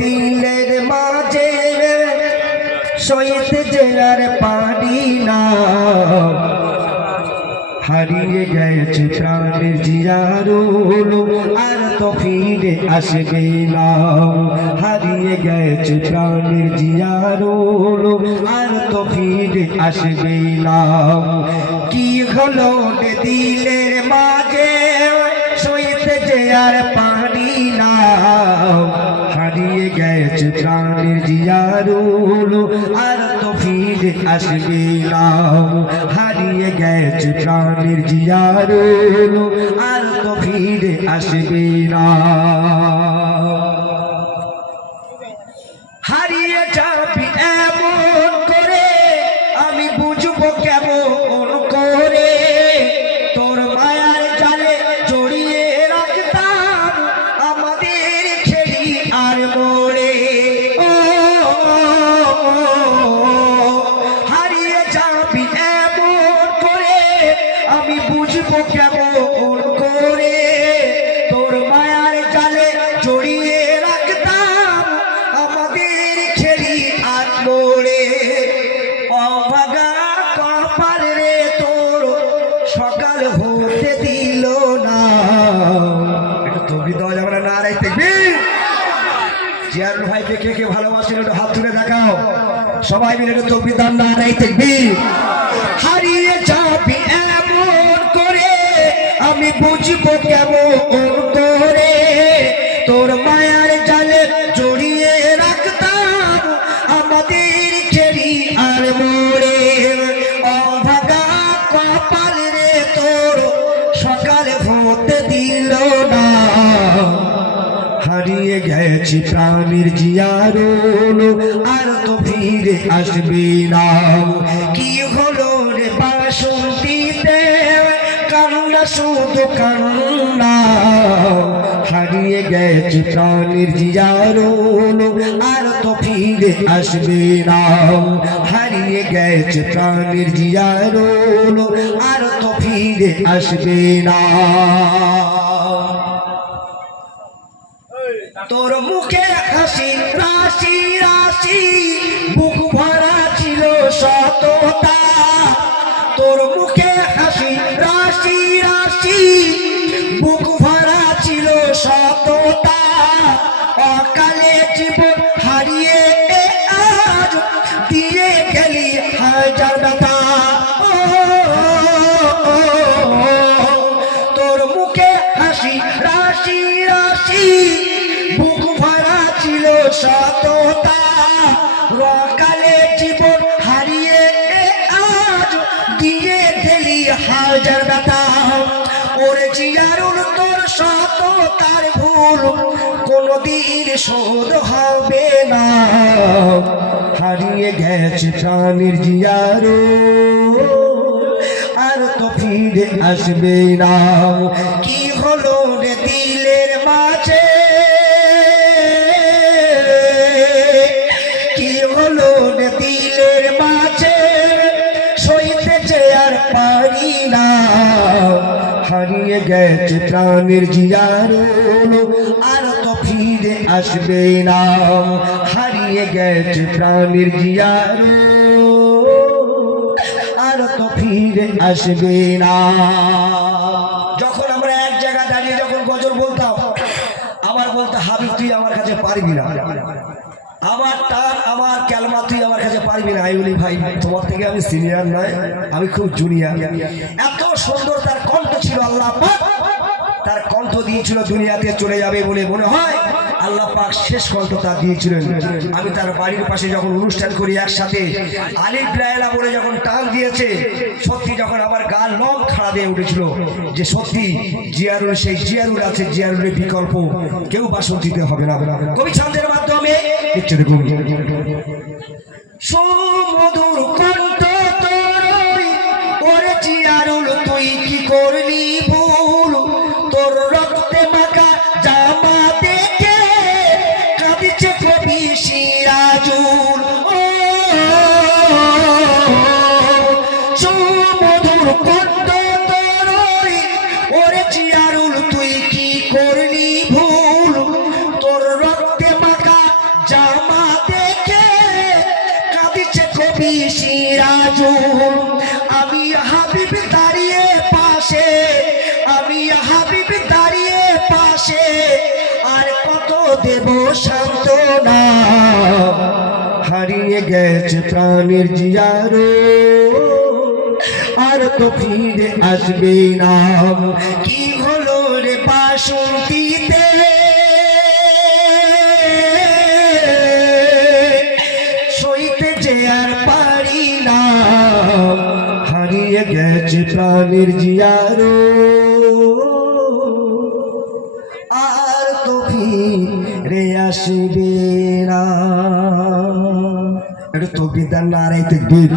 দিলের মাঝে সইতে যে আর পারি না, হারিয়ে গেছে প্রাণের জিয়ারুল আর তো ফিরে আসবে না। হারিয়ে গেছে প্রাণের জিয়ারুল আর তো ফিরে আসবে না। কি হলো দিলের মাঝে সইতে যে আর পারি না, হারিয়ে গেছে প্রাণের জিয়ারুল আর তো ফিরে আসবে না। হারিয়ে গেছে প্রাণের জিয়ারুল আর তো ফিরে আসবে না। হারিয়ে যাবি এমন করে আমি বুঝবো কেমন করে, তোর মায়ার জালে জড়িয়ে রাখতাম আমাদের ছেড়ি আর মোড়ে। হারিয়ে যাবি এমন করে আমি বুঝবো কেমন করে, তোর মায়ার জালে জড়িয়ে রাখতাম আমাদের ছেড়ি আর মোড়ে। অভাগা কপাল রে তোর সকাল হতে দিল না। একটু তকবীর দেওয়া যাবে না? নারায়ে তাকবীর। জিয়ারুল ভাইকে কে কে ভালোবাসেন একটু হাত তুলে দেখাও। সবাই মিলে একটু তকবীর দান, নারায়ে তাকবীর। হারিয়ে যাবি এমন করে আমি বুঝবো কেমন করে, তোর মায়ার জালে জড়িয়ে রাখতাম আমাদের ছেড়ি আর মোড়ে। অভাগা কপাল রে তোর সকাল হতে দিল না। হারিয়ে গেছি প্রাণের জিয়ারুল আর তো ফিরে আসবে না। কি হলো রে বাসন্তীতে কান্না শুধু কান্না, হারিয়ে গেছে প্রাণের জিয়ারুল আর তো ফিরে আসবে না। হারিয়ে গেছে প্রাণের জিয়ারুল আর তো ফিরে আসবে না। তোর মুখে হাসি রাশি রাশি বুক ভরা ছিল সততা, তোর মুখে হাসি রাশি রাশি বুক ভরা ছিল সততা। অকালে জীবন হারিয়ে আজ দিয়ে গেলি হাজার ব্যথা। তোর মুখে হাসি রাশি রাশি বুক ভরা ছিল সততা, অকালে জীবন হারিয়ে আজ দিয়ে গেলি হাজার ব্যথা। ওরে জিয়ারুল তোর সততার ভুল কোনদিন শোধ হবে না। হারিয়ে গেছে প্রাণের জিয়ারুল আর তো ফিরে আসবে না। কি হলো রে দিলের মাঝে, কি হলো রে দিলের মাঝে সইতে যে আর পারি না। হারিয়ে গেছে প্রাণের জিয়ারুল আর তো ফিরে আসবে না। হারিয়ে গেছে প্রাণের জিয়ারুল আর তো ফিরে আসবে না। যখন আমরা এক জায়গায় দাঁড়িয়ে যখন গজল বলতাম, আমার বলতে হাবিব তুই আমার কাছে পারবি না, আমার টান আমার ক্যালমা তুই আমার কাছে পারবি না। আমি বলি ভাই তোমার থেকে আমি সিনিয়র নয়, আমি খুব জুনিয়র। এত সুন্দর তার কণ্ঠ ছিল, আল্লাহ পাক তার কণ্ঠ দিয়েছিল দুনিয়াতে চলে যাবে বলে মনে হয় আল্লাহ পাক শেষ কণ্ঠ তার দিয়েছিলেন। আমি তার বাড়ির পাশে যখন অনুষ্ঠান করি একসাথে আলিফ লায়লা বলে যখন টান দিয়েছে, সত্যি যখন আমার গাল লং খাড়া দিয়ে উঠেছিল যে সত্যি জিয়ারুল সেই জিয়ারুল আছে, জিয়ারুলের বিকল্প কেউ বাসন্তীতে হবে না। কবি ছন্দের মাধ্যমে সুমধুর কণ্ঠ তোর ওরে জিয়ারুল তুই কি করলি ভুল, তোর রক্তে মাখা জামা দেখে কাঁদিছে কবি সিরাজুল। ও সুমধুর কণ্ঠ তোর ওরে জিয়ারুল তুই কি করলি ভুল, তোর রাজু আমি হাবিব দাঁড়িয়ে পাশে, আমি হাবিব দাঁড়িয়ে পাশে, আর কত দেব সান্ত্বনা, হারিয়ে গেছে প্রাণের জিয়ারো আর তো ফিরে আসবে না। কি হলো রে বাসন্তীতে, সইতে যে আর পারি না, হারিয়ে গেছে প্রাণের জিয়ারো আর তো ফিরে আসবে না। একটু তকবীর দেন, নারায়ে তাকবীর।